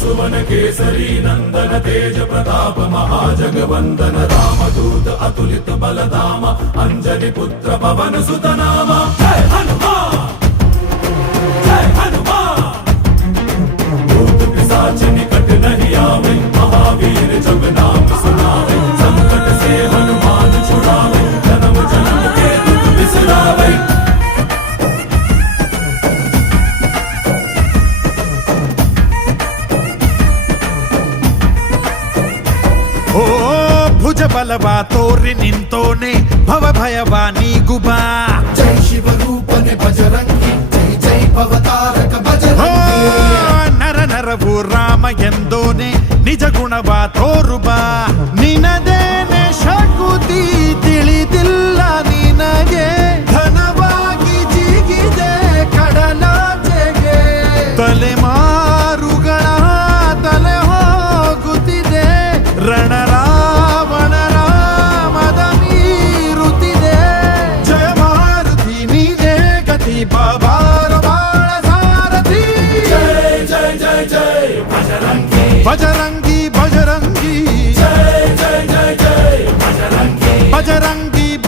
सुवन केसरी नंदन तेज प्रताप महाजगवंदन रामदूत अतुलित बलधाम अंजनी पुत्र पवन सुत नाम जय हनुमान जय हनुमान। भूत पिशाच निकट नहीं आवे महावीर जब नाम सुनावे संकट से हनुमान छुड़ावे जन्म जन्म के दुख बिसरावे। ಓ ಭುಜ ಬಲವಾ ತೋರಿ ನಿಂತೋನೆ ಭವ ಭಯವಾ ನೀಗುಬಾ ಜೈ ಶಿವ ರೂಪನೆ ಬಜರಂಗಿ ಜೈ ಜೈ ಭವತಾರಕ ಬಜರಂಗಿ ನರ ನರವು ರಾಮ ಎಂದೋನೆ ನಿಜ ಗುಣವಾ ತೋರುಬಾ ನಿನದೇನೆ ಶಕುತಿ ತಿಳಿದಿಲ್ಲ ನಿನಗೆ ಘನವಾಗಿ ಜಿಗಿದೆ ಕಡಲಾಚೆಗೆ ತಲೆಮಾರುಗಳ ತಲೆ ಹೋಗುತ್ತಿದೆ ರಣರಾವಣರ ಮದ ಮೀರುತ್ತಿದೆ ಜಯ ಮಾರುತಿ ನೀನೇ ಗತಿ ಬಾಬಾರ ಬಾಳ ಸಾರಥಿ जय जय जय जय बजरंगी ಬಜರಂಗಿ ಬಜರಂಗಿ जय जय जय जय बजरंगी ಬಜರಂಗಿ